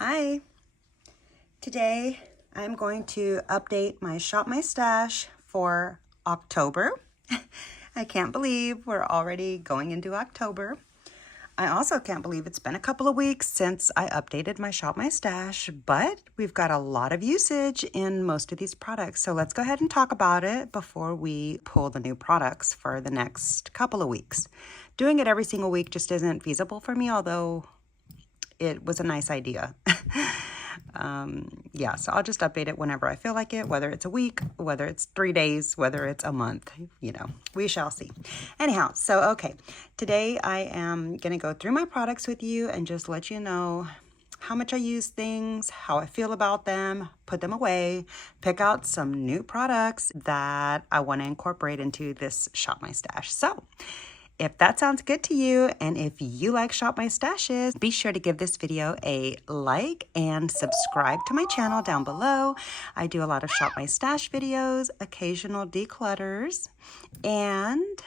Hi, today I'm going to update my Shop My Stash for October. I can't believe we're already going into October. I also can't believe it's been a couple of weeks since I updated my Shop My Stash, but we've got a lot of usage in most of these products. So let's go ahead and talk about it before we pull the new products for the next couple of weeks. Doing it every single week just isn't feasible for me, although it was a nice idea. Yeah, so I'll just update it whenever I feel like it, whether it's a week, whether it's 3 days, whether it's a month, we shall see. Anyhow, so okay, today I am going to go through my products with you and just let you know how much I use things, how I feel about them, put them away, pick out some new products that I want to incorporate into this Shop My Stash. So if that sounds good to you, and if you like Shop My Stashes, be sure to give this video a like and subscribe to my channel down below. I do a lot of Shop My Stash videos, occasional declutters, and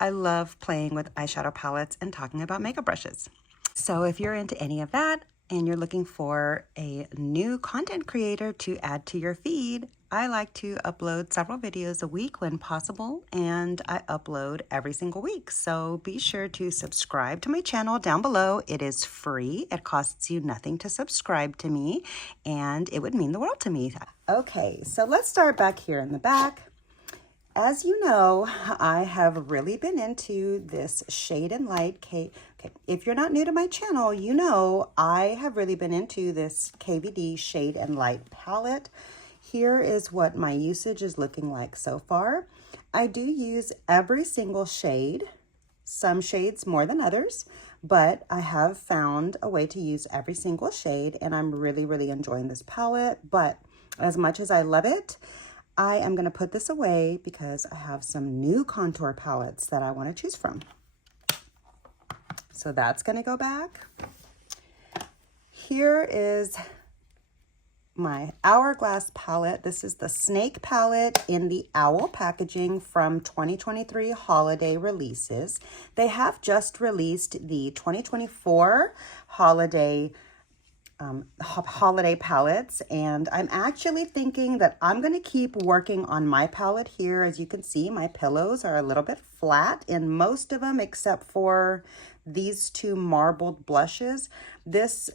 I love playing with eyeshadow palettes and talking about makeup brushes. So if you're into any of that and you're looking for a new content creator to add to your feed, I like to upload several videos a week when possible, and I upload every single week. So be sure to subscribe to my channel down below. It is free. It costs you nothing to subscribe to me, and it would mean the world to me. Okay, so let's start back here in the back. As you know, I have really been into this Shade and Light Okay, if you're not new to my channel, you know I have really been into this KVD Shade and Light palette. Here is what my usage is looking like so far. I do use every single shade, some shades more than others, but I have found a way to use every single shade, and I'm really enjoying this palette. But as much as I love it, I am going to put this away because I have some new contour palettes that I want to choose from. So that's going to go back. Here is my Hourglass palette. This is the Snake palette in the owl packaging from 2023 holiday releases. They have just released the 2024 holiday palettes, and I'm actually thinking that I'm going to keep working on my palette here. As you can see, my pillows are a little bit flat in most of them except for these two marbled blushes. This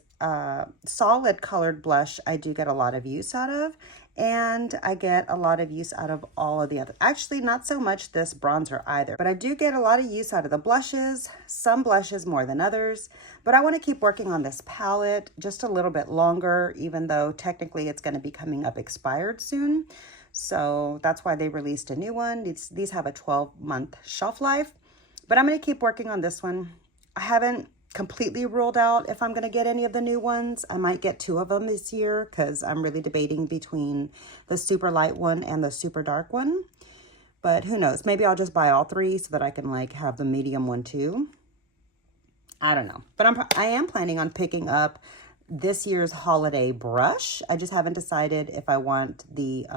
solid colored blush I do get a lot of use out of, and I get a lot of use out of all of the other. Actually, not so much this bronzer either, but I do get a lot of use out of the blushes, some blushes more than others. But I want to keep working on this palette just a little bit longer, even though technically it's going to be coming up expired soon. So that's why they released a new one. These have a 12-month shelf life, but I'm going to keep working on this one. I haven't completely ruled out if I'm going to get any of the new ones. I might get 2 of them this year because I'm really debating between the super light one and the super dark one. But who knows? Maybe I'll just buy all 3 so that I can like have the medium one too. I don't know. But I am planning on picking up this year's holiday brush. I just haven't decided if I want the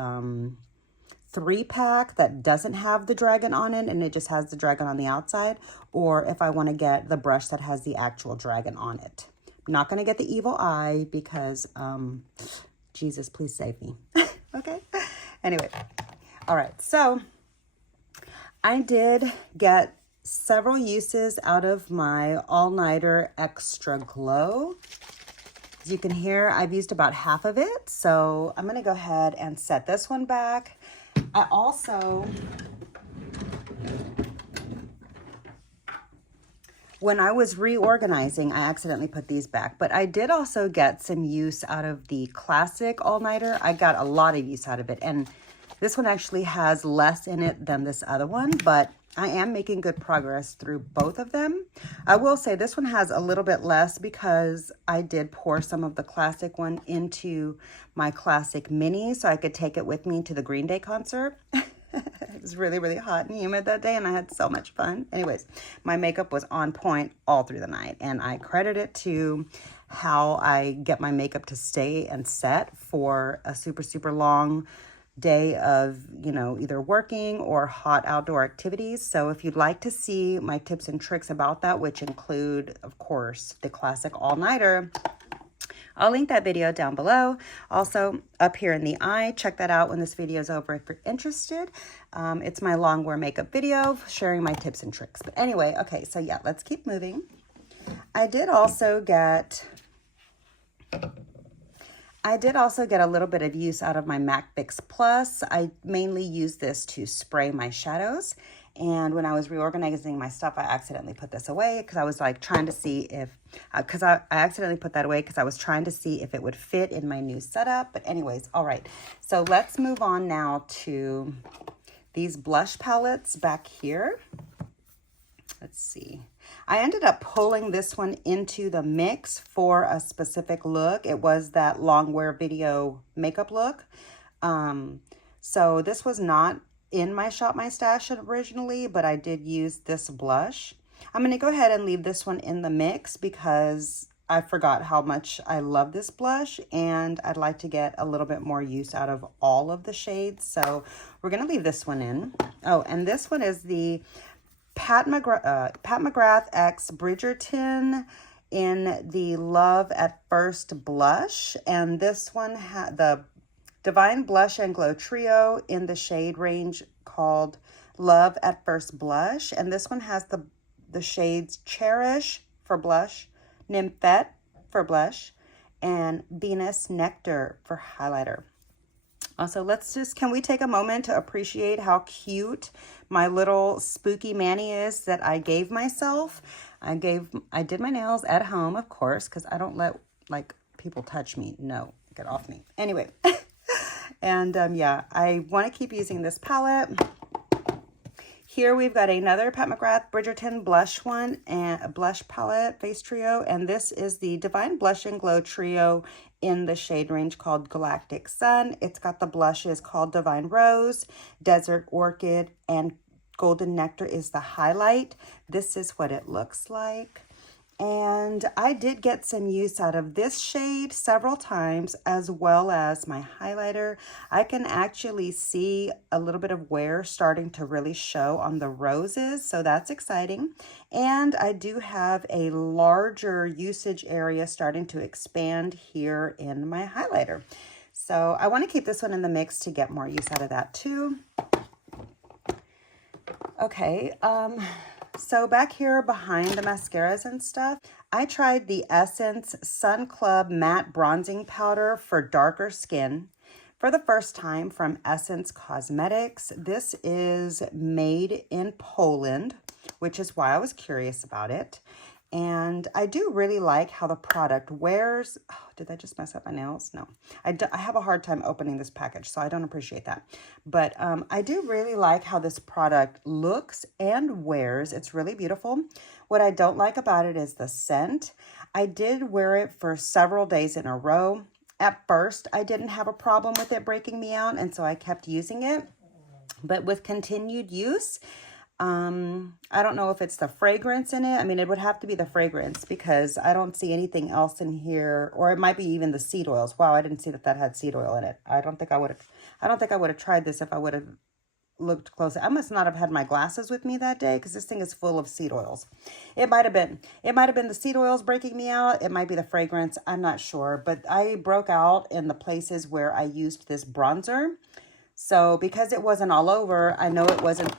3-pack that doesn't have the dragon on it and it just has the dragon on the outside, or if I want to get the brush that has the actual dragon on it. I'm not going to get the evil eye because, Jesus, please save me. Okay. Anyway. All right. So I did get several uses out of my all-nighter extra glow. As you can hear, I've used about half of it. So I'm going to go ahead and set this one back. I also, when I was reorganizing, I accidentally put these back, but I did also get some use out of the classic all-nighter. I got a lot of use out of it, and this one actually has less in it than this other one, but I am making good progress through both of them. I will say this one has a little bit less because I did pour some of the classic one into my classic mini so I could take it with me to the Green Day concert. It was really hot and humid that day and I had so much fun. Anyways, my makeup was on point all through the night, and I credit it to how I get my makeup to stay and set for a super long day of, either working or hot outdoor activities. So if you'd like to see my tips and tricks about that, which include, of course, the classic all-nighter, I'll link that video down below. Also, up here in the eye, check that out when this video is over if you're interested. It's my long wear makeup video, sharing my tips and tricks. But anyway, okay, so yeah, let's keep moving. I did also get a little bit of use out of my MAC Fix Plus. I mainly use this to spray my shadows. And when I was reorganizing my stuff, I accidentally put this away because I was like trying to see if, I accidentally put that away because I was trying to see if it would fit in my new setup. But anyways, all right. So let's move on now to these blush palettes back here. Let's see. I ended up pulling this one into the mix for a specific look. It was that long wear video makeup look. So this was not in my Shop My Stash originally, but I did use this blush. I'm going to go ahead and leave this one in the mix because I forgot how much I love this blush and I'd like to get a little bit more use out of all of the shades. So we're going to leave this one in. Oh, and this one is the Pat McGrath X Bridgerton in the Love at First Blush. And this one had the Divine Blush and Glow Trio in the shade range called Love at First Blush. And this one has the shades Cherish for blush, Nymphette for blush, and Venus Nectar for highlighter. Also, can we take a moment to appreciate how cute my little spooky Manny is that I gave myself? I did my nails at home, of course, because I don't let like people touch me. No, get off me. Anyway. And yeah, I want to keep using this palette. Here we've got another Pat McGrath Bridgerton blush one and a blush palette face trio. And this is the Divine Blush and Glow Trio in the shade range called Galactic Sun. It's got the blushes called Divine Rose, Desert Orchid, and Golden Nectar is the highlight. This is what it looks like. And I did get some use out of this shade several times, as well as my highlighter. I can actually see a little bit of wear starting to really show on the roses, so that's exciting. And I do have a larger usage area starting to expand here in my highlighter. So I want to keep this one in the mix to get more use out of that too. Okay, so back here behind the mascaras and stuff, I tried the Essence Sun Club Matte Bronzing Powder for darker skin for the first time from Essence Cosmetics. This is made in Poland, which is why I was curious about it. And I do really like how the product wears. Oh, did I just mess up my nails? No. I have a hard time opening this package, so I don't appreciate that. But I do really like how this product looks and wears. It's really beautiful. What I don't like about it is the scent. I did wear it for several days in a row. At first, I didn't have a problem with it breaking me out, and so I kept using it. But with continued use, I don't know if it's the fragrance in it. I mean, it would have to be the fragrance because I don't see anything else in here, or it might be even the seed oils. Wow, I didn't see that had seed oil in it. I don't think I would have tried this if I would have looked close. I must not have had my glasses with me that day because this thing is full of seed oils. It might have been the seed oils breaking me out. It might be the fragrance. I'm not sure, but I broke out in the places where I used this bronzer. So because it wasn't all over, I know it wasn't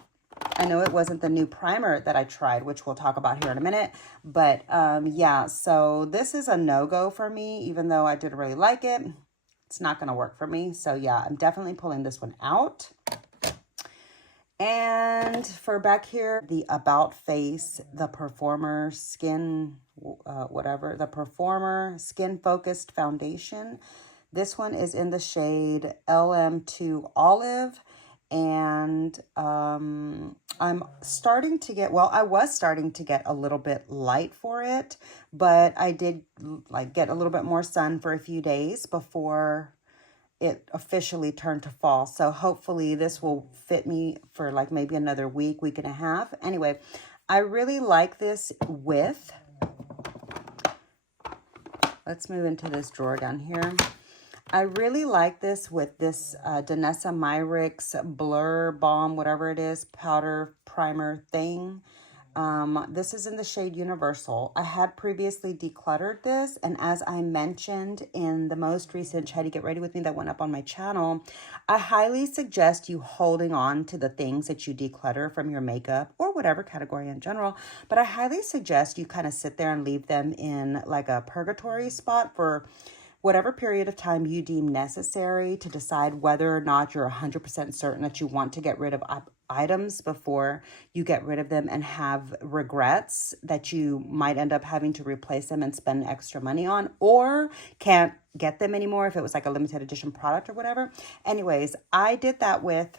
the new primer that I tried, which we'll talk about here in a minute. But yeah, so this is a no-go for me, even though I did really like it. It's not going to work for me. So yeah, I'm definitely pulling this one out. And for back here, the About Face, the Performer Skin, the Performer Skin Focused Foundation. This one is in the shade LM2 Olive. And I'm starting to get, I was starting to get a little bit light for it, but I did get a little bit more sun for a few days before it officially turned to fall. So hopefully this will fit me for maybe another week and a half. Anyway, I really like this with, let's move into this drawer down here. I really like this with this Danessa Myricks Blur Balm, whatever it is, powder primer thing. This is in the shade Universal. I had previously decluttered this, and as I mentioned in the most recent Try to Get Ready With Me that went up on my channel, I highly suggest you holding on to the things that you declutter from your makeup or whatever category in general, but I highly suggest you kind of sit there and leave them in like a purgatory spot for whatever period of time you deem necessary to decide whether or not you're 100% certain that you want to get rid of items before you get rid of them and have regrets that you might end up having to replace them and spend extra money on, or can't get them anymore if it was like a limited edition product or whatever. Anyways, I did that with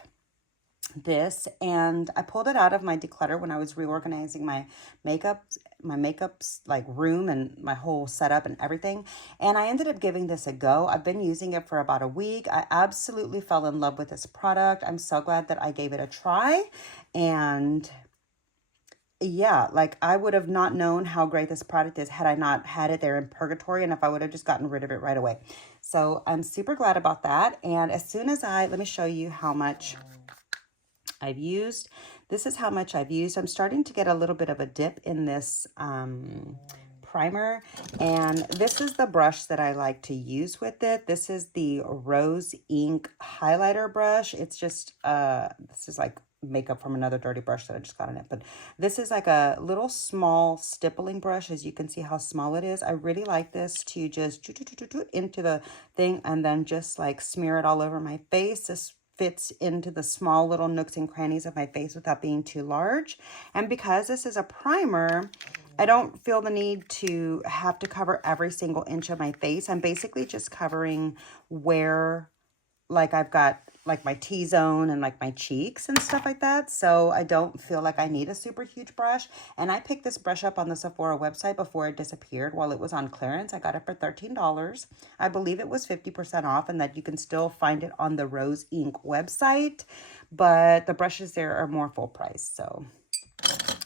this, and I pulled it out of my declutter when I was reorganizing my makeup's like room and my whole setup and everything, and I ended up giving this a go. I've been using it for about a week. I absolutely fell in love with this product. I'm so glad that I gave it a try, and yeah, like I would have not known how great this product is had I not had it there in purgatory, and if I would have just gotten rid of it right away. So I'm super glad about that. And as soon as let me show you how much I've used. This is how much I've used. I'm starting to get a little bit of a dip in this primer, and this is the brush that I like to use with it. This is the Rose Ink highlighter brush. It's just this is like makeup from another dirty brush that I just got in it, but this is like a little small stippling brush. As you can see how small it is. I really like this to just into the thing and then just like smear it all over my face. This fits into the small little nooks and crannies of my face without being too large. And because this is a primer, I don't feel the need to have to cover every single inch of my face. I'm basically just covering where like I've got like my T-zone and like my cheeks and stuff like that. So I don't feel like I need a super huge brush. And I picked this brush up on the Sephora website before it disappeared while it was on clearance. I got it for $13. I believe it was 50% off, and that you can still find it on the Rose Ink website, but the brushes there are more full price. So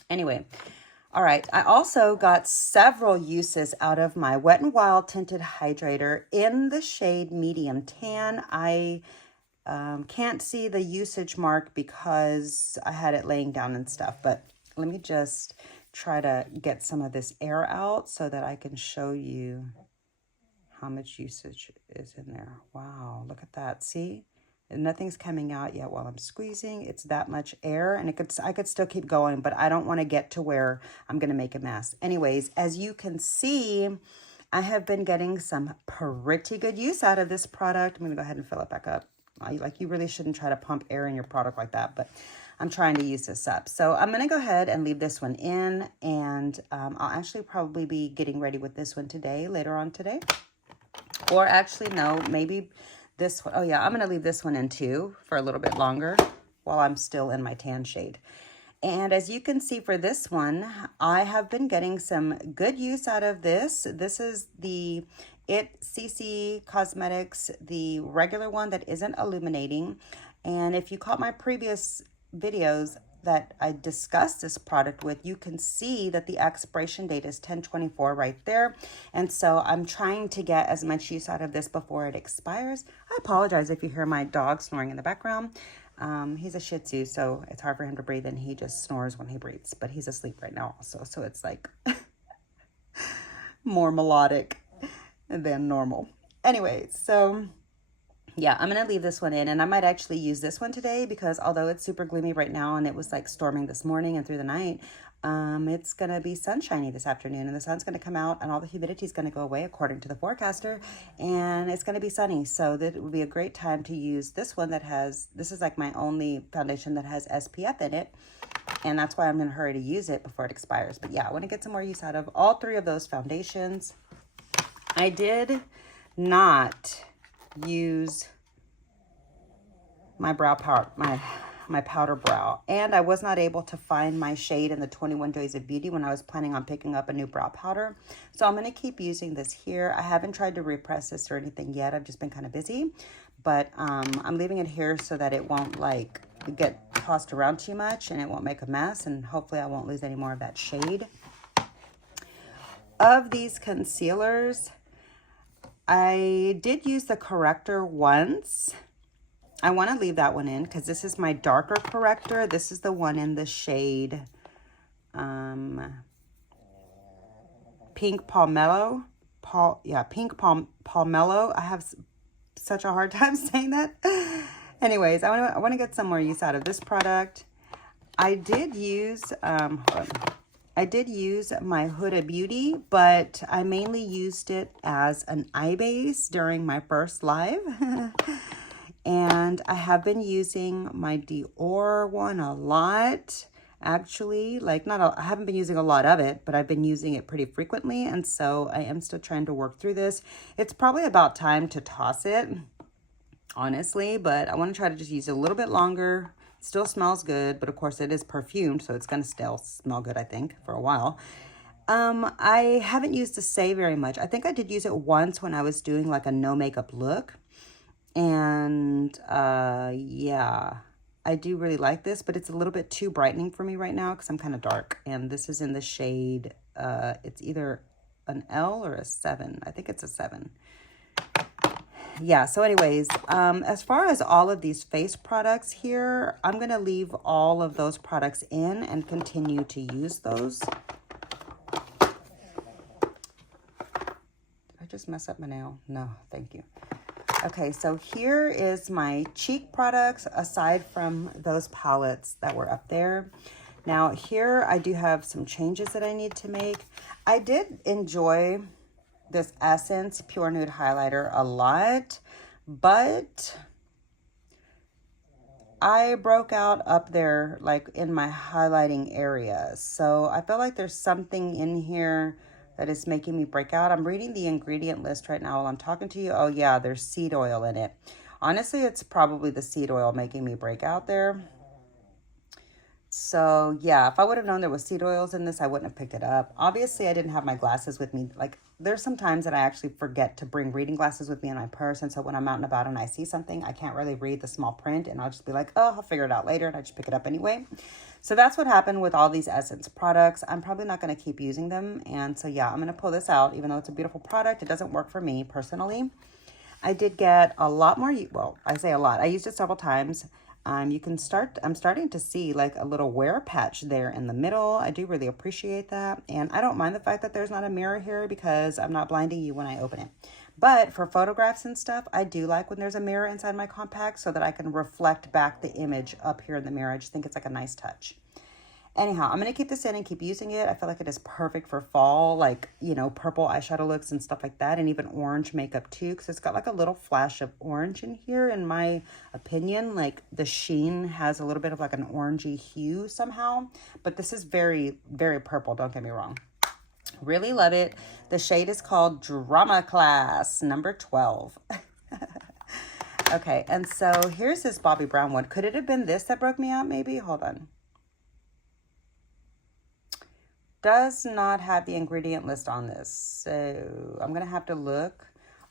anyway, all right, I also got several uses out of my Wet n Wild Tinted Hydrator in the shade Medium Tan. I can't see the usage mark because I had it laying down and stuff, but let me just try to get some of this air out so that I can show you how much usage is in there. Wow, look at that. See? And nothing's coming out yet while I'm squeezing. It's that much air, and I could still keep going, but I don't want to get to where I'm going to make a mess. Anyways, as you can see, I have been getting some pretty good use out of this product. I'm going to go ahead and fill it back up. Like, you really shouldn't try to pump air in your product like that, but I'm trying to use this up. So I'm going to go ahead and leave this one in, and I'll actually probably be getting ready with this one today, later on today. Or actually, no, maybe this one. Oh yeah, I'm going to leave this one in too for a little bit longer while I'm still in my tan shade. And as you can see for this one, I have been getting some good use out of this. This is the CC Cosmetics, the regular one that isn't illuminating. And if you caught my previous videos that I discussed this product with, you can see that the expiration date is 10/24 right there. And so I'm trying to get as much use out of this before it expires. I apologize if you hear my dog snoring in the background. He's a Shih Tzu, so it's hard for him to breathe, and he just snores when he breathes, but he's asleep right now also, so it's like more melodic than normal. Anyway, so yeah, I'm going to leave this one in, and I might actually use this one today because although it's super gloomy right now and it was like storming this morning and through the night, it's going to be sunshiny this afternoon, and the sun's going to come out and all the humidity is going to go away according to the forecaster, and it's going to be sunny. So that would be a great time to use this one that has, this is like my only foundation that has SPF in it, and that's why I'm in a hurry to use it before it expires. But yeah, I want to get some more use out of all three of those foundations. I did not use my brow powder, my powder brow, and I was not able to find my shade in the 21 Days of Beauty when I was planning on picking up a new brow powder. So I'm going to keep using this here. I haven't tried to repress this or anything yet. I've just been kind of busy, but I'm leaving it here so that it won't like get tossed around too much and it won't make a mess, and hopefully I won't lose any more of that shade. Of these concealers, I did use the corrector once. I want to leave that one in because this is my darker corrector. This is the one in the shade pink palmetto. Pink palmetto. I have such a hard time saying that. Anyways, I want to get some more use out of this product. I did use I did use my Huda Beauty, but I mainly used it as an eye base during my first live. And I have been using my Dior one a lot. Actually, like I haven't been using a lot of it, but I've been using it pretty frequently. And so I am still trying to work through this. It's probably about time to toss it, honestly, but I want to try to just use it a little bit longer. It still smells good, but of course it is perfumed, so it's going to still smell good, I think, for a while. I haven't used the Say very much. I think I did use it once when I was doing like a no makeup look. And yeah, I do really like this, but it's a little bit too brightening for me right now because I'm kind of dark. And this is in the shade, it's either an L or a 7. I think it's a 7. Yeah, so anyways, as far as all of these face products here, I'm going to leave all of those products in and continue to use those. Did I just mess up my nail? No, thank you. Okay, so here is my cheek products aside from those palettes that were up there. Now here I do have some changes that I need to make. I did enjoy this Essence Pure Nude Highlighter a lot, but I broke out up there like in my highlighting area. So I feel like there's something in here that is making me break out. I'm reading the ingredient list right now while I'm talking to you. Oh yeah, there's seed oil in it. Honestly, it's probably the seed oil making me break out there. So yeah, if I would have known there was seed oils in this, I wouldn't have picked it up. Obviously, I didn't have my glasses with me. Like there's some times that I actually forget to bring reading glasses with me in my purse. And so when I'm out and about and I see something, I can't really read the small print and I'll just be like, oh, I'll figure it out later. And I just pick it up anyway. So that's what happened with all these Essence products. I'm probably not going to keep using them. And so yeah, I'm going to pull this out. Even though it's a beautiful product, it doesn't work for me personally. I did get a lot more, well, I say a lot. I used it several times. I'm starting to see like a little wear patch there in the middle. I do really appreciate that. And I don't mind the fact that there's not a mirror here because I'm not blinding you when I open it. But for photographs and stuff, I do like when there's a mirror inside my compact so that I can reflect back the image up here in the mirror. I just think it's like a nice touch. Anyhow, I'm going to keep this in and keep using it. I feel like it is perfect for fall, like, you know, purple eyeshadow looks and stuff like that. And even orange makeup too, because it's got like a little flash of orange in here, in my opinion. Like the sheen has a little bit of like an orangey hue somehow. But this is very, very purple, don't get me wrong. Really love it. The shade is called Drama Class, number 12. Okay, and so here's this Bobbi Brown one. Could it have been this that broke me out maybe? Hold on. Does not have the ingredient list on this, so I'm gonna have to look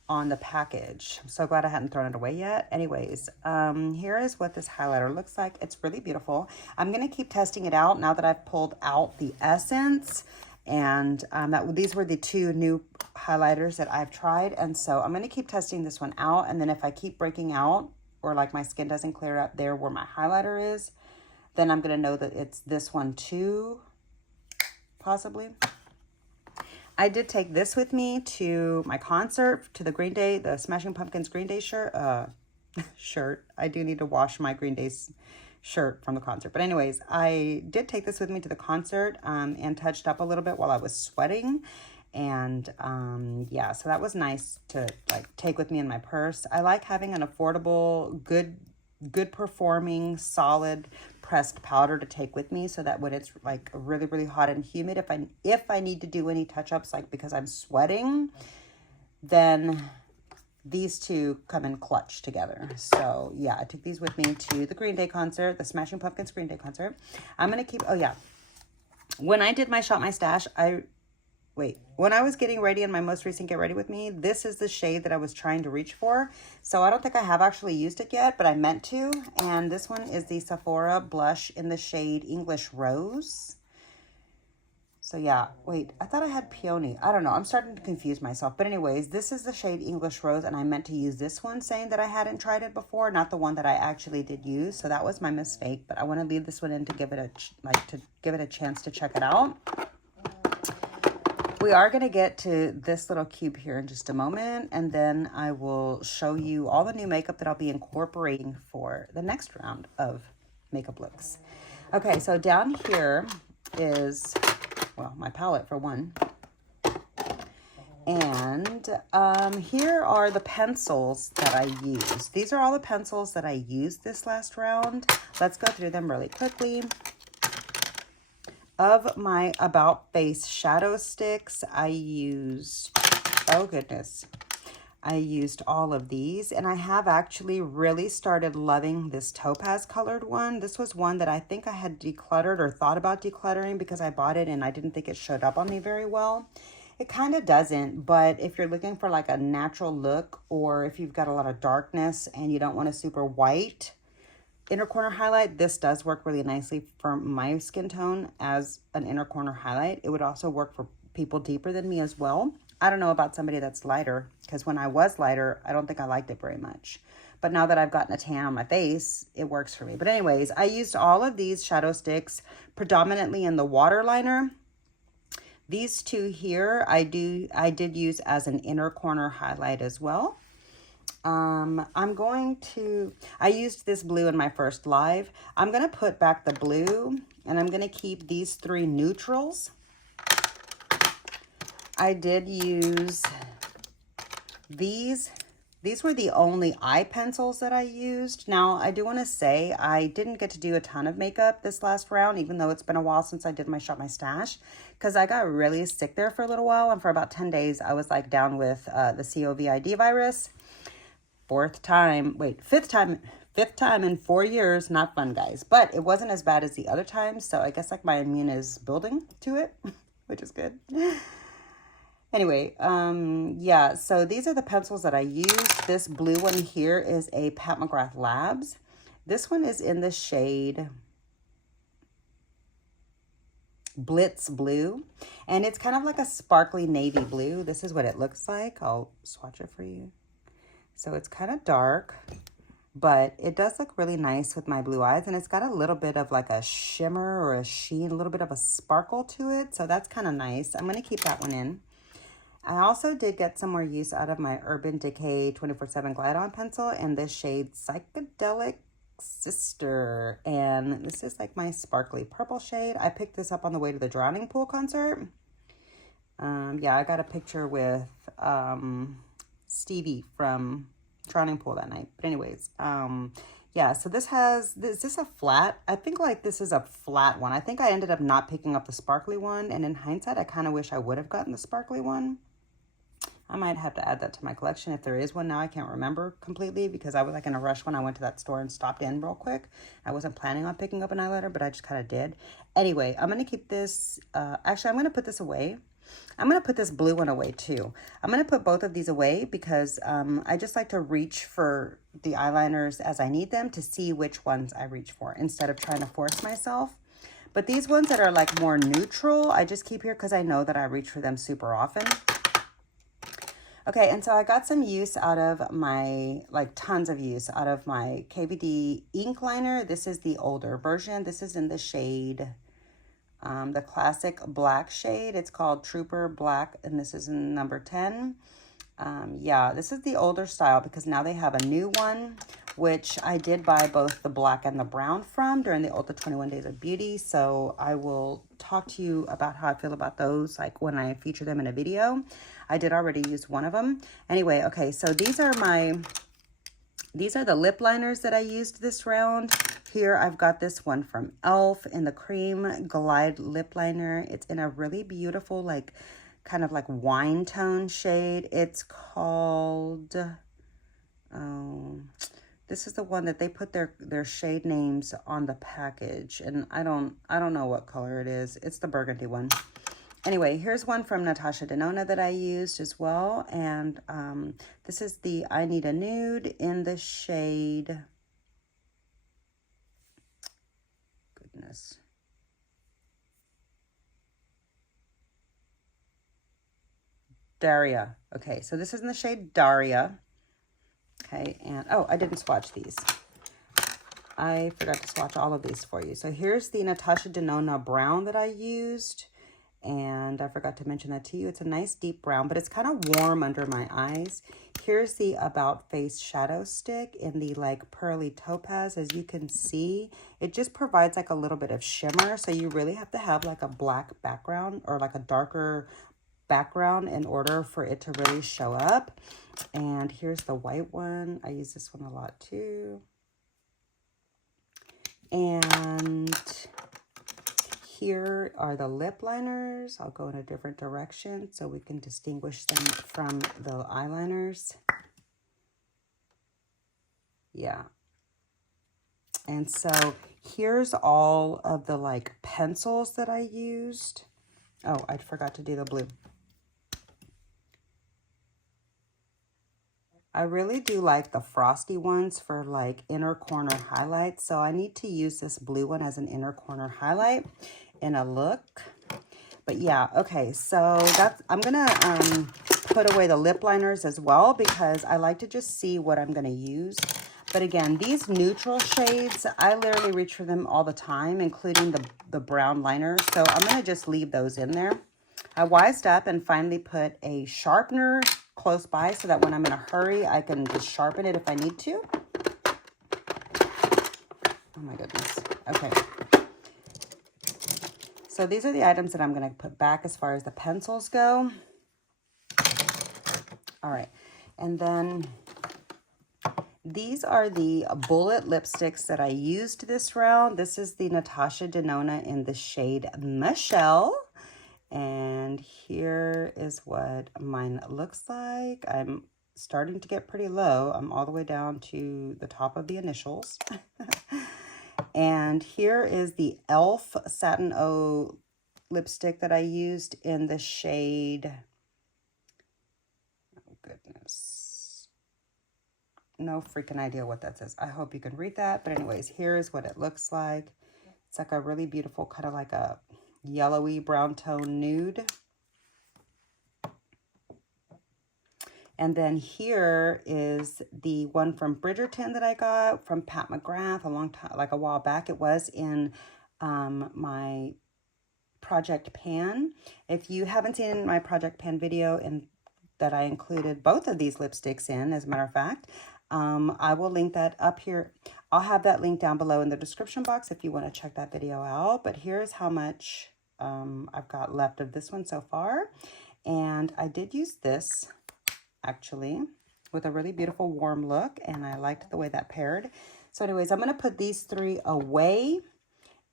on the package. I'm so glad I hadn't thrown it away yet. Anyways, here is what this highlighter looks like. It's really beautiful. I'm gonna keep testing it out now that I've pulled out the Essence, and these were the 2 new highlighters that I've tried, and so I'm gonna keep testing this one out, and then if I keep breaking out or like my skin doesn't clear up there where my highlighter is, then I'm gonna know that it's this one too. Possibly. I did take this with me to my concert, to the Green Day, the Smashing Pumpkins Green Day shirt. I do need to wash my Green Day shirt from the concert. But anyways, I did take this with me to the concert and touched up a little bit while I was sweating. And yeah, so that was nice to like take with me in my purse. I like having an affordable, good performing, solid pressed powder to take with me so that when it's like really, really hot and humid, if I need to do any touch-ups, like because I'm sweating, then these two come in clutch together. So yeah, I took these with me to the Green Day concert, the Smashing Pumpkins Green Day concert. I'm going to keep, oh yeah, when I did my Shop My Stash, when I was getting ready in my most recent Get Ready With Me, this is the shade that I was trying to reach for. So I don't think I have actually used it yet, but I meant to. And this one is the Sephora blush in the shade English Rose. So yeah, wait, I thought I had peony. I don't know. I'm starting to confuse myself. But anyways, this is the shade English Rose, and I meant to use this one saying that I hadn't tried it before, not the one that I actually did use. So that was my mistake. But I want to leave this one in to give it a chance to check it out. We are going to get to this little cube here in just a moment, and then I will show you all the new makeup that I'll be incorporating for the next round of makeup looks. Okay, so down here is, well, my palette for one. And here are the pencils that I used. These are all the pencils that I used this last round. Let's go through them really quickly. Of my About Face shadow sticks, I used, oh goodness, I used all of these, and I have actually really started loving this topaz colored one. This was one that I think I had decluttered or thought about decluttering because I bought it and I didn't think it showed up on me very well. It kind of doesn't, but if you're looking for like a natural look, or if you've got a lot of darkness and you don't want a super white inner corner highlight, this does work really nicely for my skin tone as an inner corner highlight. It would also work for people deeper than me as well. I don't know about somebody that's lighter, because when I was lighter, I don't think I liked it very much. But now that I've gotten a tan on my face, it works for me. But anyways, I used all of these shadow sticks predominantly in the water liner. These two here, I did use as an inner corner highlight as well. I used this blue in my first live. I'm going to put back the blue, and I'm going to keep these three neutrals. I did use these. These were the only eye pencils that I used. Now, I do want to say I didn't get to do a ton of makeup this last round, even though it's been a while since I did my Shop My Stash, because I got really sick there for a little while, and for about 10 days, I was like down with the COVID virus. Fifth time in 4 years. Not fun, guys. But it wasn't as bad as the other times, so I guess like my immune is building to it, which is good. Anyway, yeah, so these are the pencils that I used. This blue one here is a Pat McGrath Labs. This one is in the shade Blitz Blue, and it's kind of like a sparkly navy blue. This is what it looks like. I'll swatch it for you. So it's kind of dark, but it does look really nice with my blue eyes, and it's got a little bit of like a shimmer or a sheen, a little bit of a sparkle to it, so that's kind of nice. I'm going to keep that one in. I also did get some more use out of my Urban Decay 24/7 Glide On pencil in this shade Psychedelic Sister, and this is like my sparkly purple shade. I picked this up on the way to the Drowning Pool concert. Yeah, I got a picture with Stevie from Drowning Pool that night. But anyways, yeah, so is this a flat? I think like this is a flat one. I think I ended up not picking up the sparkly one, and in hindsight, I kind of wish I would have gotten the sparkly one. I might have to add that to my collection if there is one now. I can't remember completely because I was like in a rush when I went to that store and stopped in real quick. I wasn't planning on picking up an eyeliner, but I just kind of did. Anyway, I'm going to keep this, actually I'm going to put this away. I'm going to put this blue one away too. I'm going to put both of these away because I just like to reach for the eyeliners as I need them to see which ones I reach for instead of trying to force myself. But these ones that are like more neutral, I just keep here because I know that I reach for them super often. Okay, and so I got some use out of my, like tons of use out of my KVD ink liner. This is the older version. This is in the shade, the classic black shade. It's called Trooper Black, and this is in number 10. Yeah, this is the older style because now they have a new one, which I did buy both the black and the brown from during the Ulta 21 Days of Beauty. So I will talk to you about how I feel about those, like when I feature them in a video. I did already use one of them. Anyway, okay, so these are the lip liners that I used this round. Here I've got this one from e.l.f. in the Cream Glide Lip Liner. It's in a really beautiful, like, kind of like wine tone shade. It's called, this is the one that they put their shade names on the package, and I don't know what color it is. It's the burgundy one. Anyway, here's one from Natasha Denona that I used as well, and this is the I Need a Nude in the shade, goodness, Daria. Okay, so this is in the shade Daria. Okay, and oh, I didn't swatch these. I forgot to swatch all of these for you. So here's the Natasha Denona brown that I used. And I forgot to mention that to you. It's a nice deep brown, but it's kind of warm under my eyes. Here's the About Face shadow stick in the like pearly topaz. As you can see, it just provides like a little bit of shimmer. So you really have to have like a black background or like a darker background in order for it to really show up. And here's the white one. I use this one a lot too. And here are the lip liners. I'll go in a different direction so we can distinguish them from the eyeliners. Yeah. And so here's all of the like pencils that I used. Oh, I forgot to do the blue. I really do like the frosty ones for like inner corner highlights. So I need to use this blue one as an inner corner highlight in a look. But yeah, okay, so that's, I'm gonna put away the lip liners as well because I like to just see what I'm gonna use. But again, these neutral shades, I literally reach for them all the time, including the brown liners. So I'm gonna just leave those in there. I wised up and finally put a sharpener close by so that when I'm in a hurry, I can just sharpen it if I need to. Oh my goodness. Okay. So these are the items that I'm going to put back as far as the pencils go. All right. And then these are the bullet lipsticks that I used this round. This is the Natasha Denona in the shade Michelle. And here is what mine looks like. I'm starting to get pretty low. I'm all the way down to the top of the initials. And here is the e.l.f. Satin O lipstick that I used in the shade, oh goodness, no freaking idea what that says. I hope you can read that. But anyways, here is what it looks like. It's like a really beautiful, kind of like a yellowy brown tone nude. And then here is the one from Bridgerton that I got from Pat McGrath a long time, like a while back. It was in my Project Pan. If you haven't seen my Project Pan video that I included both of these lipsticks in, as a matter of fact, I will link that up here. I'll have that link down below in the description box if you want to check that video out. But here's how much I've got left of this one so far. And I did use this actually with a really beautiful warm look, and I liked the way that paired. So anyways, I'm going to put these three away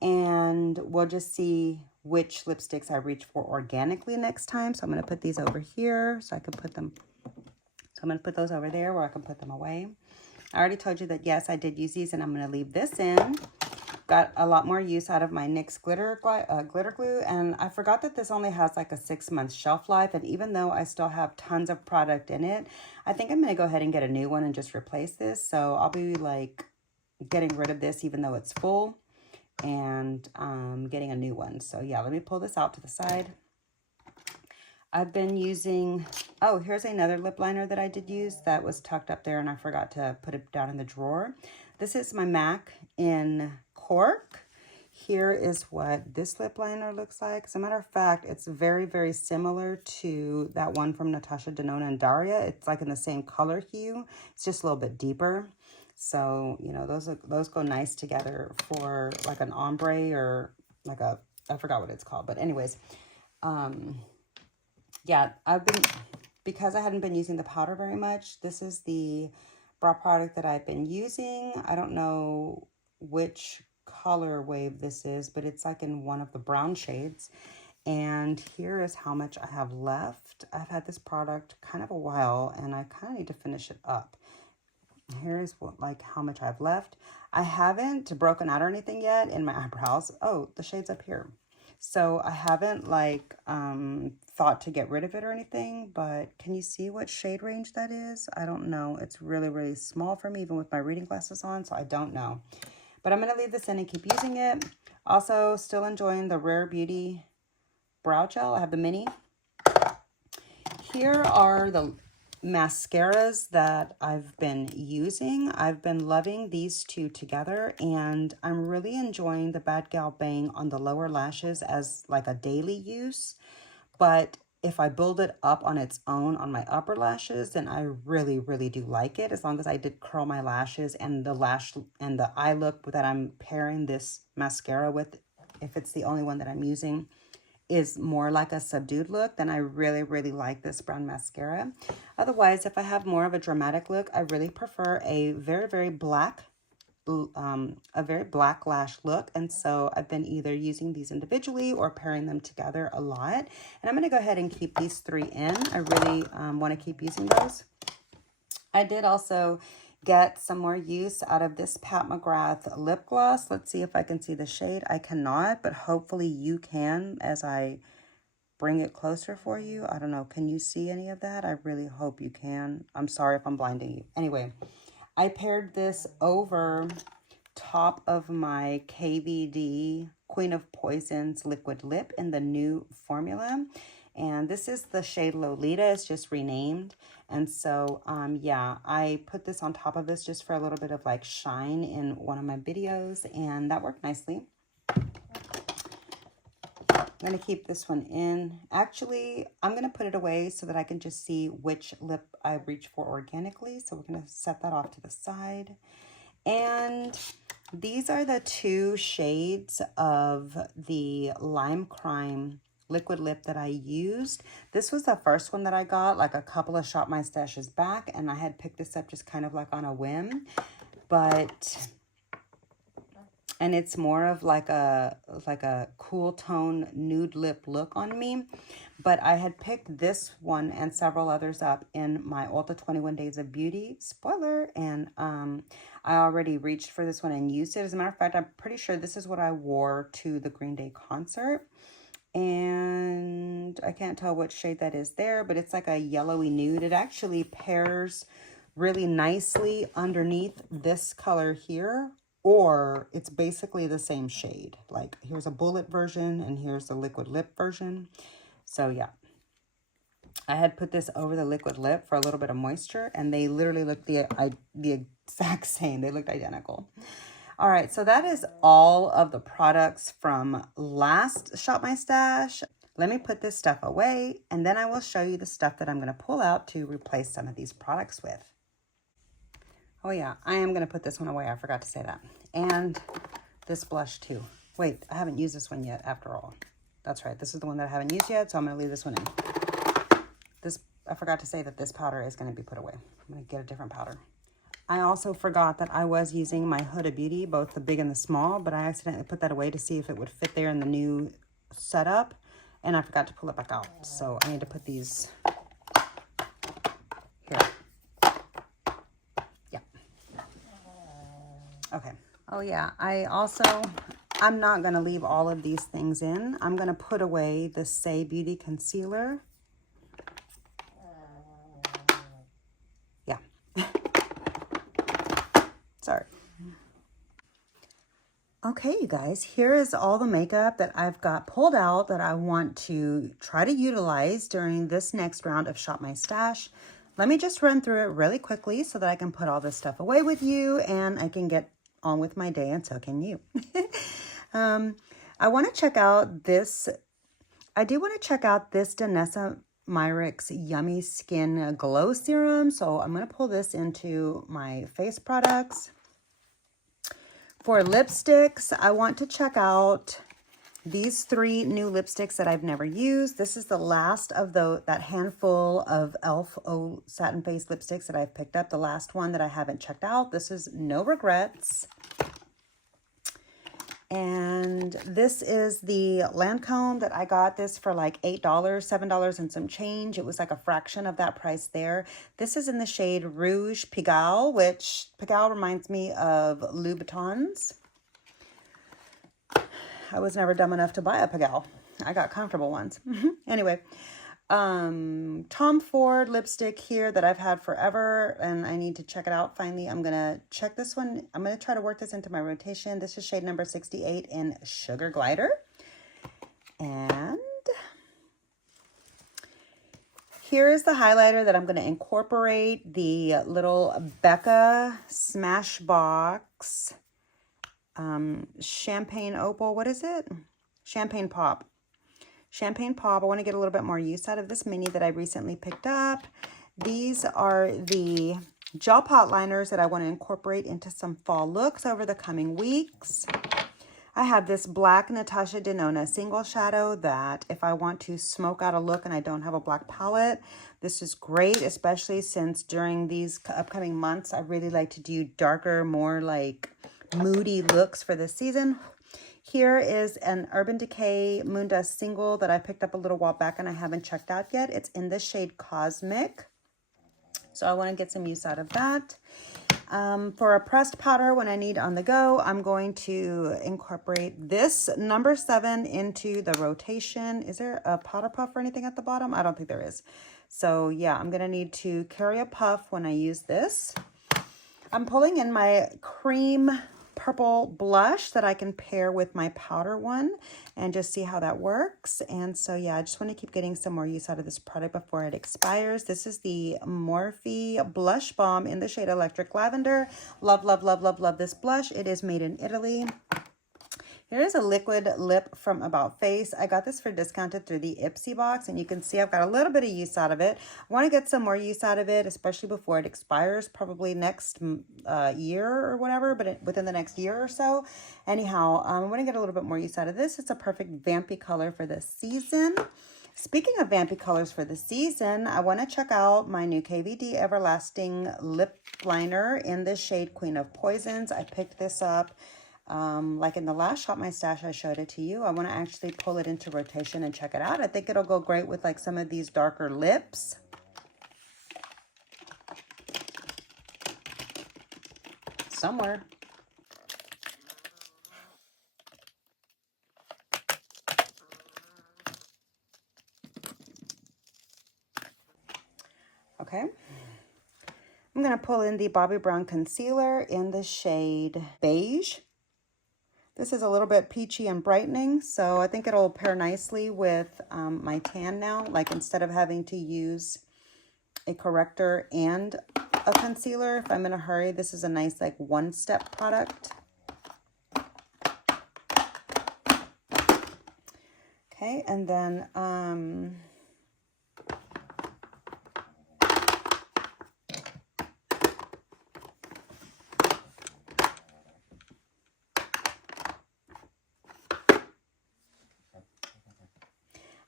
and we'll just see which lipsticks I reach for organically next time. So I'm going to put these over here so I can put them, so I'm going to put those over there where I can put them away. I already told you that yes, I did use these, and I'm going to leave this in. Got a lot more use out of my NYX glitter glue, and I forgot that this only has like a 6-month shelf life, and even though I still have tons of product in it, I think I'm going to go ahead and get a new one and just replace this. So I'll be like getting rid of this even though it's full, and getting a new one. So yeah, let me pull this out to the side. I've been using, oh, here's another lip liner that I did use that was tucked up there and I forgot to put it down in the drawer. This is my MAC in Cork. Here is what this lip liner looks like. As a matter of fact, it's very, very similar to that one from Natasha Denona and Daria. It's like in the same color hue. It's just a little bit deeper. So, you know, those go nice together for like an ombre or like a, I forgot what it's called. But anyways, yeah, because I hadn't been using the powder very much, this is the brow product that I've been using. I don't know which color wave this is, but it's like in one of the brown shades. And here is how much I have left. I've had this product kind of a while and I kind of need to finish it up. Here's what, like how much I've left. I haven't broken out or anything yet in my eyebrows. Oh, the shade's up here. So I haven't like thought to get rid of it or anything, but can you see what shade range that is? I don't know. It's really, really small for me, even with my reading glasses on, so I don't know. But I'm going to leave this in and keep using it. Also, still enjoying the Rare Beauty Brow Gel. I have the mini. here are the mascaras that I've been using. I've been loving these two together, and I'm really enjoying the Bad Gal Bang on the lower lashes as like a daily use. But if I build it up on its own on my upper lashes, then I really, really do like it, as long as I did curl my lashes and the lash and the eye look that I'm pairing this mascara with, if it's the only one that I'm using, is more like a subdued look, then I really, really like this brown mascara. Otherwise, if I have more of a dramatic look, I really prefer a very, very black lash look. And so I've been either using these individually or pairing them together a lot. And I'm going to go ahead and keep these three in. I really want to keep using those. I did also get some more use out of this Pat McGrath lip gloss. Let's see if I can see the shade. I cannot, but hopefully you can as I bring it closer for you. I don't know. Can you see any of that? I really hope you can. I'm sorry if I'm blinding you. Anyway, I paired this over top of my KVD Queen of Poisons liquid lip in the new formula. And this is the shade Lolita. It's just renamed. And so, yeah, I put this on top of this just for a little bit of like shine in one of my videos, and that worked nicely. I'm going to keep this one in. Actually, I'm going to put it away so that I can just see which lip I reach for organically. So we're going to set that off to the side. And these are the two shades of the Lime Crime liquid lip that I used. This was the first one that I got like a couple of Shop My Stashes back, and I had picked this up just kind of like on a whim. And it's more of like a cool tone nude lip look on me. But I had picked this one and several others up in my Ulta 21 Days of Beauty, spoiler, and I already reached for this one and used it. As a matter of fact, I'm pretty sure this is what I wore to the Green Day concert. And I can't tell which shade that is there, but it's like a yellowy nude. It actually pairs really nicely underneath this color here, or it's basically the same shade. Like here's a bullet version and here's the liquid lip version. So yeah, I had put this over the liquid lip for a little bit of moisture, and they literally look the exact same. They looked identical. All right, so that is all of the products from last Shop My Stash. Let me put this stuff away, and then I will show you the stuff that I'm going to pull out to replace some of these products with. Oh yeah, I am going to put this one away. I forgot to say that. And this blush too. Wait, I haven't used this one yet after all. That's right, this is the one that I haven't used yet, so I'm going to leave this one in. I forgot to say that this powder is going to be put away. I'm going to get a different powder. I also forgot that I was using my Huda Beauty, both the big and the small, but I accidentally put that away to see if it would fit there in the new setup, and I forgot to pull it back out. So I need to put these here. Yeah. Okay. Oh yeah, I'm not going to leave all of these things in. I'm going to put away the Say Beauty Concealer. Yeah. Sorry. Okay, you guys, here is all the makeup that I've got pulled out that I want to try to utilize during this next round of Shop My Stash. Let me just run through it really quickly so that I can put all this stuff away with you and I can get on with my day, and so can you. I want to check out this. I do want to check out this Danessa Myricks Yummy Skin Glow Serum. So I'm going to pull this into my face products. For lipsticks, I want to check out these three new lipsticks that I've never used. This is the last of that handful of e.l.f. Satin Face lipsticks that I've picked up. The last one that I haven't checked out. This is No Regrets. And this is the Lancome that I got this for like $8, $7 and some change. It was like a fraction of that price there. This is in the shade Rouge Pigalle, which Pigalle reminds me of Louboutins. I was never dumb enough to buy a Pigalle. I got comfortable ones. Anyway, Tom Ford lipstick here that I've had forever, and I need to check it out finally. I'm gonna check this one. I'm gonna try to work this into my rotation. This is shade number 68 in Sugar Glider. And here is the highlighter that I'm going to incorporate, the little Becca Smashbox Champagne Opal. What is it? Champagne Pop. Champagne Pop. I want to get a little bit more use out of this mini that I recently picked up. These are the gel pot liners that I want to incorporate into some fall looks over the coming weeks. I have this black Natasha Denona single shadow that if I want to smoke out a look and I don't have a black palette, this is great, especially since during these upcoming months, I really like to do darker, more like moody looks for this season. Here is an Urban Decay Moondust single that I picked up a little while back and I haven't checked out yet. It's in the shade Cosmic. So I want to get some use out of that. For a pressed powder, when I need on the go, I'm going to incorporate this number 7 into the rotation. Is there a powder puff or anything at the bottom? I don't think there is. So yeah, I'm going to need to carry a puff when I use this. I'm pulling in my cream purple blush that I can pair with my powder one and just see how that works. And so yeah, I just want to keep getting some more use out of this product before it expires. This is the Morphe Blush Balm in the shade Electric Lavender. Love, love, love, love, love this blush. It is made in Italy. Here is a liquid lip from About Face. I got this for discounted through the Ipsy box, and you can see I've got a little bit of use out of it. I want to get some more use out of it, especially before it expires, probably next year or whatever, but within the next year or so. Anyhow, I want to get a little bit more use out of this. It's a perfect vampy color for this season. Speaking of vampy colors for the season, I want to check out my new KVD Everlasting Lip Liner in the shade Queen of Poisons. I picked this up like in the last Shop My Stash, I showed it to you. I want to actually pull it into rotation and check it out. I think it'll go great with like some of these darker lips. Somewhere. Okay. I'm going to pull in the Bobbi Brown Concealer in the shade Beige. This is a little bit peachy and brightening, so I think it'll pair nicely with my tan now. Like instead of having to use a corrector and a concealer, if I'm in a hurry, this is a nice like one-step product. Okay, and then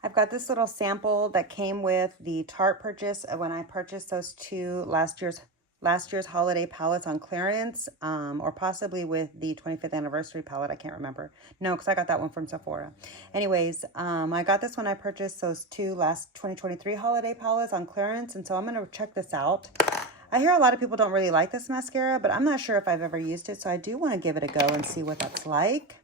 I've got this little sample that came with the Tarte purchase when I purchased those two last year's holiday palettes on clearance, or possibly with the 25th anniversary palette. I can't remember. No, because I got that one from Sephora. Anyways, I got this when I purchased those two last 2023 holiday palettes on clearance, and so I'm going to check this out. I hear a lot of people don't really like this mascara, but I'm not sure if I've ever used it, so I do want to give it a go and see what that's like.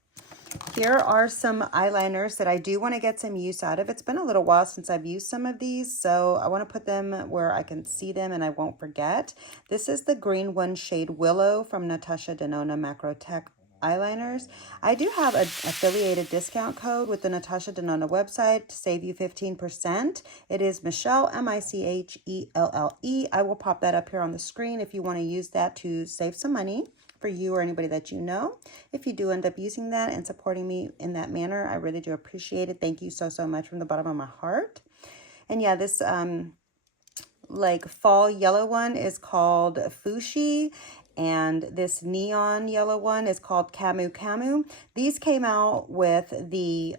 Here are some eyeliners that I do want to get some use out of. It's been a little while since I've used some of these, so I want to put them where I can see them and I won't forget. This is the green one shade Willow from Natasha Denona Macro Tech eyeliners. I do have an affiliated discount code with the Natasha Denona website to save you 15%. It is Michelle, M-I-C-H-E-L-L-E. I will pop that up here on the screen if you want to use that to save some money for you or anybody that you know. If you do end up using that and supporting me in that manner, I really do appreciate it. Thank you so, so much from the bottom of my heart. And yeah, this like fall yellow one is called Fushi, and this neon yellow one is called Camu Camu. These came out with the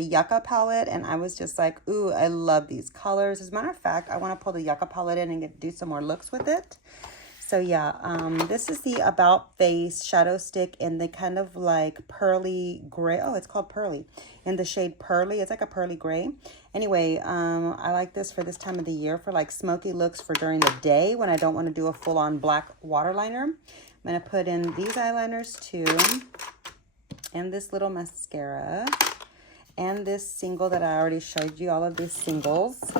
Yucca palette, and I was just like, ooh, I love these colors. As a matter of fact, I want to pull the Yucca palette in and do some more looks with it. So yeah, this is the About Face Shadow Stick in the kind of like pearly gray. Oh, it's called Pearly. In the shade Pearly. It's like a pearly gray. Anyway, I like this for this time of the year for like smoky looks for during the day when I don't want to do a full-on black waterliner. I'm going to put in these eyeliners too. And this little mascara. And this single that I already showed you, all of these singles.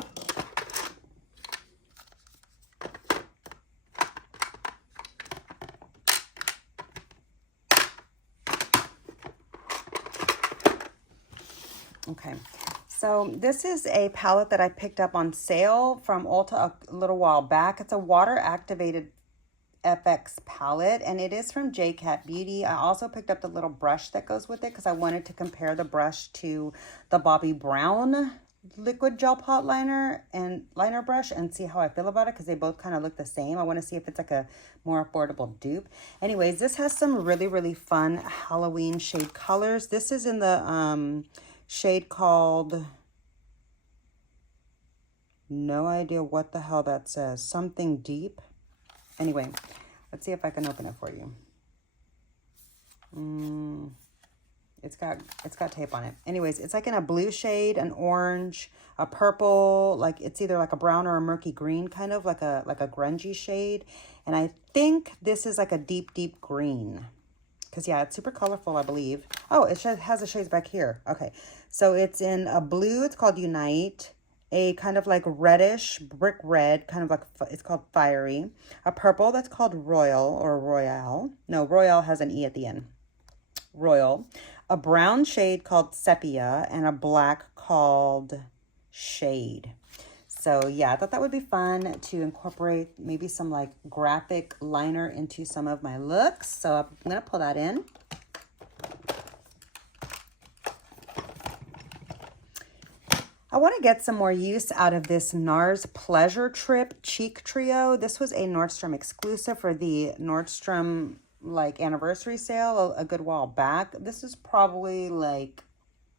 Okay, So this is a palette that I picked up on sale from Ulta a little while back. It's a water activated FX palette, and it is from J-Cat Beauty. I also picked up the little brush that goes with it because I wanted to compare the brush to the Bobbi Brown liquid gel pot liner and liner brush and see how I feel about it, because they both kind of look the same. I want to see if it's like a more affordable dupe. Anyways, this has some really fun Halloween shade colors. This is in the shade called, no idea what the hell that says, something deep. Anyway, let's see if I can open it for you. It's got tape on it. Anyways, it's like in a blue shade, an orange, a purple, like it's either like a brown or a murky green, kind of like a grungy shade. And I think this is like a deep green. Because yeah, it's super colorful, I believe. Oh, it has the shades back here. Okay, so it's in a blue, it's called Unite. A kind of like reddish brick red, kind of like, it's called Fiery. A purple that's called Royal or Royale. No, Royale has an E at the end. Royal. A brown shade called Sepia, and a black called Shade. So yeah, I thought that would be fun to incorporate maybe some like graphic liner into some of my looks. So I'm gonna pull that in. I want to get some more use out of this NARS Pleasure Trip Cheek Trio. This was a Nordstrom exclusive for the Nordstrom like anniversary sale a good while back. This is probably like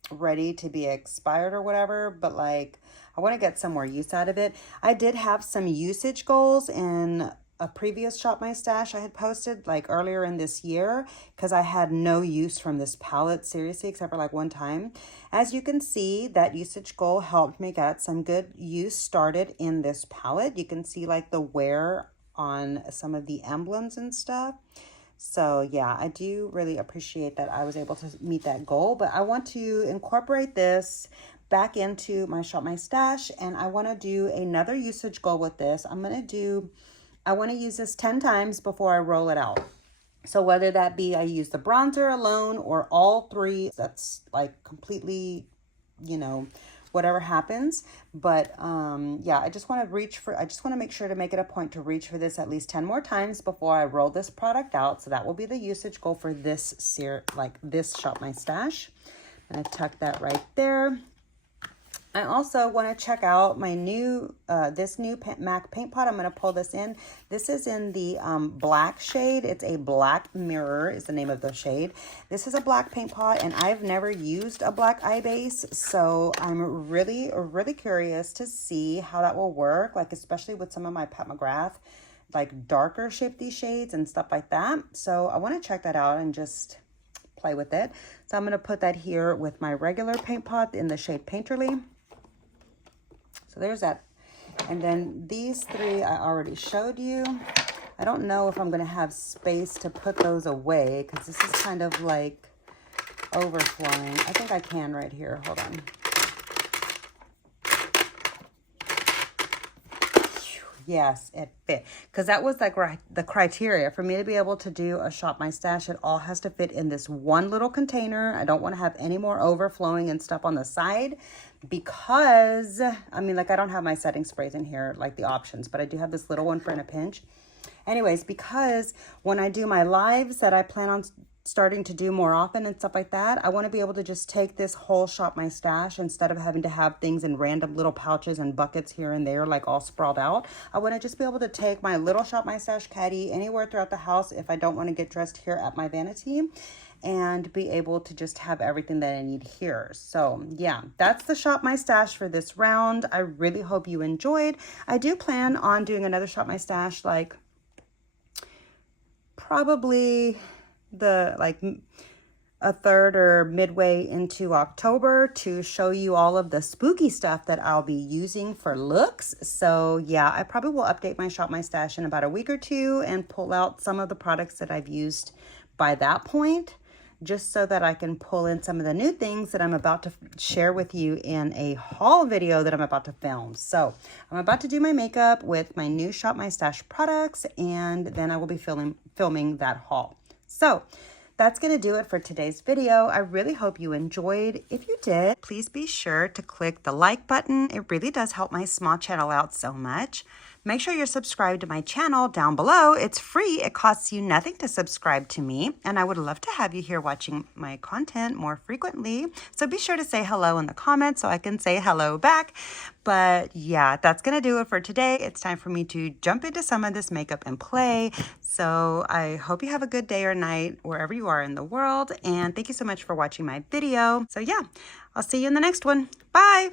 ready to be expired or whatever, but like I want to get some more use out of it. I did have some usage goals in a previous Shop My Stash I had posted like earlier in this year, because I had no use from this palette, seriously, except for like one time. As you can see, that usage goal helped me get some good use started in this palette. You can see like the wear on some of the emblems and stuff. So yeah, I do really appreciate that I was able to meet that goal, but I want to incorporate this back into my Shop My Stash, and I want to do another usage goal with this. I want to use this 10 times before I roll it out. So whether that be I use the bronzer alone or all three, that's like completely, you know, whatever happens. But yeah, I just want to make sure to make it a point to reach for this at least 10 more times before I roll this product out. So that will be the usage goal for this this Shop My Stash. I'm going to tuck that right there. I also want to check out my new, this new MAC paint pot. I'm going to pull this in. This is in the black shade. It's a Black Mirror is the name of the shade. This is a black paint pot, and I've never used a black eye base. So I'm really curious to see how that will work, like especially with some of my Pat McGrath, like darker shifty shades and stuff like that. So I want to check that out and just play with it. So I'm going to put that here with my regular paint pot in the shade Painterly. So there's that. And then these three I already showed you. I don't know if I'm going to have space to put those away because this is kind of like overflowing. I think I can right here. Hold on. Yes, it fit. Because that was like the criteria for me to be able to do a Shop My Stash. It all has to fit in this one little container. I don't want to have any more overflowing and stuff on the side because, I mean, like I don't have my setting sprays in here, like the options, but I do have this little one for in a pinch. Anyways, because when I do my lives that I plan on starting to do more often and stuff like that, I want to be able to just take this whole Shop My Stash instead of having to have things in random little pouches and buckets here and there, like all sprawled out. I want to just be able to take my little Shop My Stash caddy anywhere throughout the house if I don't want to get dressed here at my vanity, and be able to just have everything that I need here. So yeah, that's the Shop My Stash for this round. I really hope you enjoyed. I do plan on doing another Shop My Stash, like probably a third or midway into October, to show you all of the spooky stuff that I'll be using for looks. So yeah, I probably will update my Shop My Stash in about a week or two and pull out some of the products that I've used by that point, just so that I can pull in some of the new things that I'm about to share with you in a haul video that I'm about to film. So I'm about to do my makeup with my new Shop My Stash products, and then I will be filming that haul. So that's going to do it for today's video. I really hope you enjoyed. If you did, please be sure to click the like button. It really does help my small channel out so much. Make sure you're subscribed to my channel down below. It's free. It costs you nothing to subscribe to me. And I would love to have you here watching my content more frequently. So be sure to say hello in the comments so I can say hello back. But yeah, that's going to do it for today. It's time for me to jump into some of this makeup and play. So I hope you have a good day or night wherever you are in the world. And thank you so much for watching my video. So yeah, I'll see you in the next one. Bye.